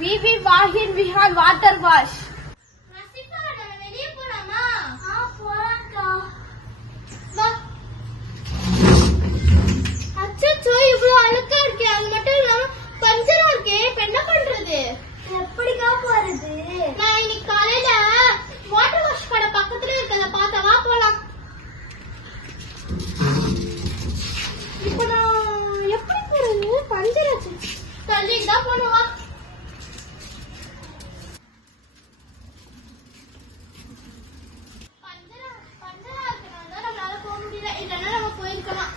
We Wahin Vihan water wash. அச்சோ இவ்வளவு அழுக்கா இருக்கே. அது மட்டும் இல்லாம பஞ்சரா இருக்கே. இப்ப என்ன பண்றது? எப்படிக்கா போறது? நான் இன்னைக்கு காலையில வாட்டர் வாஷ் கடை பக்கத்துல இருக்கத பார்த்தா வா போலாம். இப்ப நான் எப்படி போறது? பஞ்சர் ஆச்சு. தள்ளிட்டு தான் போகணும். வா. பஞ்சரா இருக்கனால நம்மளால போக முடியல. இல்லைன்னா நம்ம போயிருக்கலாம்.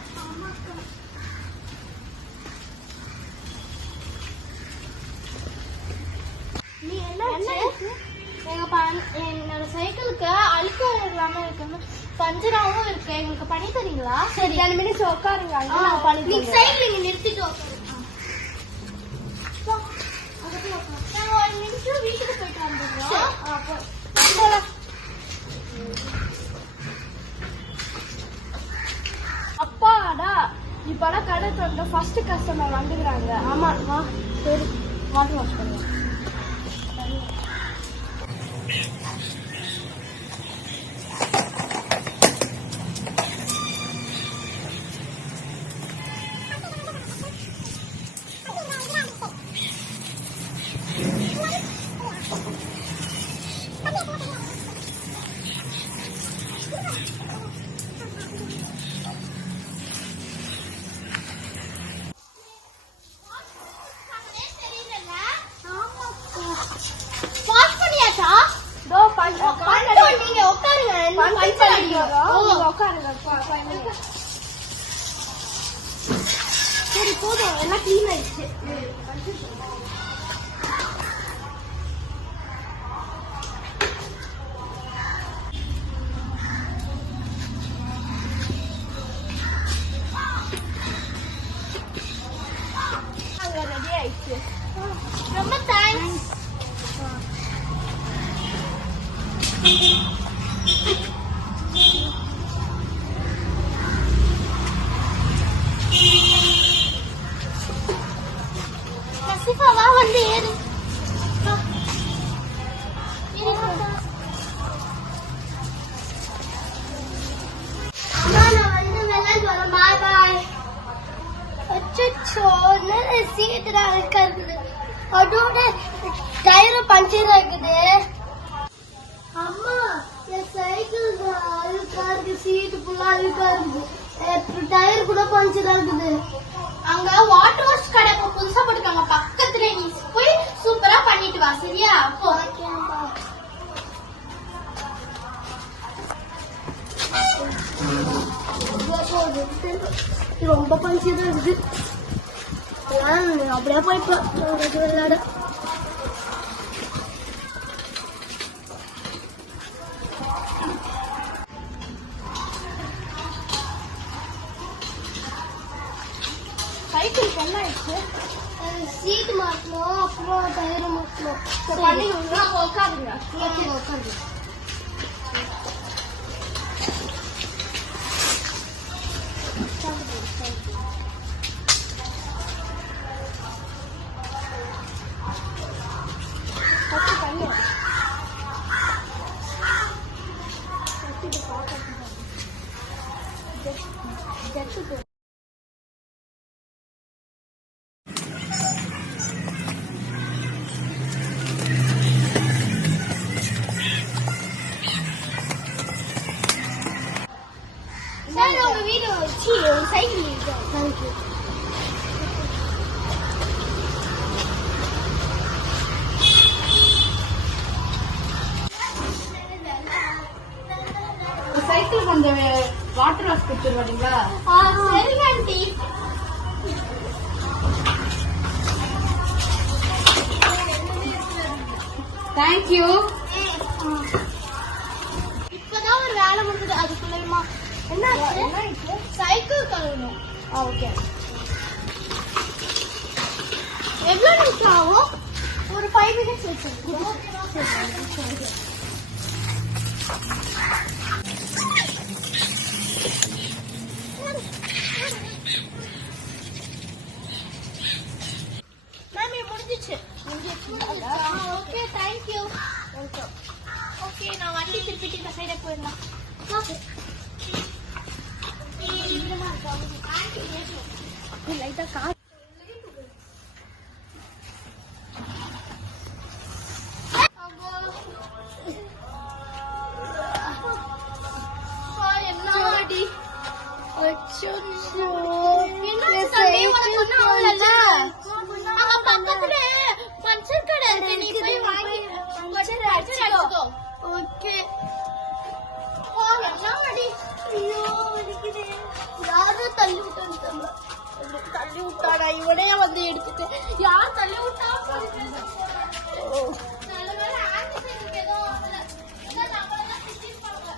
நீ என்ன என்னோட சைக்கிளுக்கு அழுக்க இல்லாம இருக்கு, பஞ்சராவும் இருக்கு. எங்களுக்கு பண்ணி தரீங்களா? சரி 2 நிமிஷம் உட்காருங்க. நீ சைக்கிள் இங்க நிறுத்திட்டு உட்காருங்க. நாங்க 1 நிமிஷம் வீட்டுக்கு போயிட்டு வந்துடுறோம். அப்பாடா இப்பெல்லாம் கடை திறந்த ஃபர்ஸ்ட் கஸ்டமர் வந்துக்கிறாங்க. ஆமா வா சரி வாட்டர் வாஷ் பண்ணுவோம். சரி போதும், எல்லாம் கிளீன் ஆயிடுச்சு. ரெடி ஆயிடுச்சு. ரொம்ப தேங்க்ஸ். நசிஃபாவா வந்து ஏறு. பாய் பாய். அச்சோ சீட்டு அழுக்கா இருக்குது. அதோட டயரும் பஞ்சர் ஆகுது. அம்மா என் சைக்கிள் அழுக்கா இருக்கு, சீட்டு ஃபுல்லா அழுக்கா இருக்குது, டயர் கூட பஞ்சர் ஆகுது. அங்க வாட்டர் வாஷ் கடை புதுசா போட்டுருக்காங்க பக்கத்துல. நீ போய் சூப்பரா பண்ணிட்டு வா. சரியா? போ. ரொம்ப பஞ்சர் இருக்குது. அப்படியே போயிட்டோம் விளையாட. சைக்கிள் என்ன ஆயிடுச்சு? சீட்டு மாட்டணும், அப்புறம் டயர் மாட்டணும். உட்காருங்க. உட்காந்து சார் உங்க வீடு சைக்கிள் இருக்கு. தேங்க்யூ. சைக்கிள் கொஞ்சம் வாட்டர் வாஷ் கொடுத்துரு வரீங்களா? சரிங்க ஆண்டி. தேங்க்யூ. இப்பதான் ஒரு வேலை முடிஞ்சது. அதுக்குள்ளேயுமா என்ன சைக்கிள் கழுவணும். ஓகே. எவ்வளவு நிமிஷம் ஆகும்? ஒரு 5 minutes வச்சிருக்கோம். மேம் முடிஞ்சிச்சு. Okay thank you. ஓகே நான் வண்டி திருப்பிட்டு இந்த சைடே போயிடலாம். லைட்டா காசு என்னடி பக்கத்துல பஞ்சர் கடை இருக்கு, நீ போய் வாங்கி அடிச்சுக்கோ. ஓகே ஐயோ வலிக்குதே. யாரும் தள்ளி விட்டாங்க. தள்ளி விட்டாடா, இவனே வந்து எடுத்துட்டு. யார் தள்ளி விட்டா? நல்ல வேலை ஆக்சிடென்ட் ஏதோ ஆகல. இல்ல நம்மளதான் திட்டிருப்பாங்க.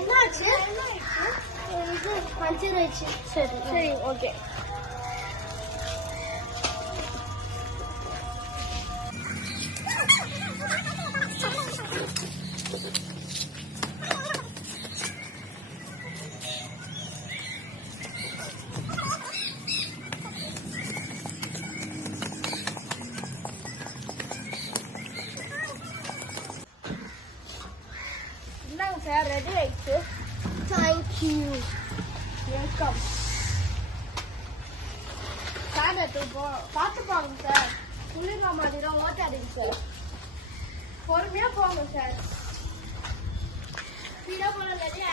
என்னாச்சு? இது பஞ்சர் ஆயிடுச்சு. சரி சரி ஓகே. இந்தாங்க சார், ரெடி ஆயிடுச்சு. தேங்க்யூ. Welcome sir. பார்த்து போங்க சார், புள்ளிங்க மாதிரி தான் ஓட்டாடுங்க சார். பொறுமையா போங்க சார். ஸ்பீடா போன நிறைய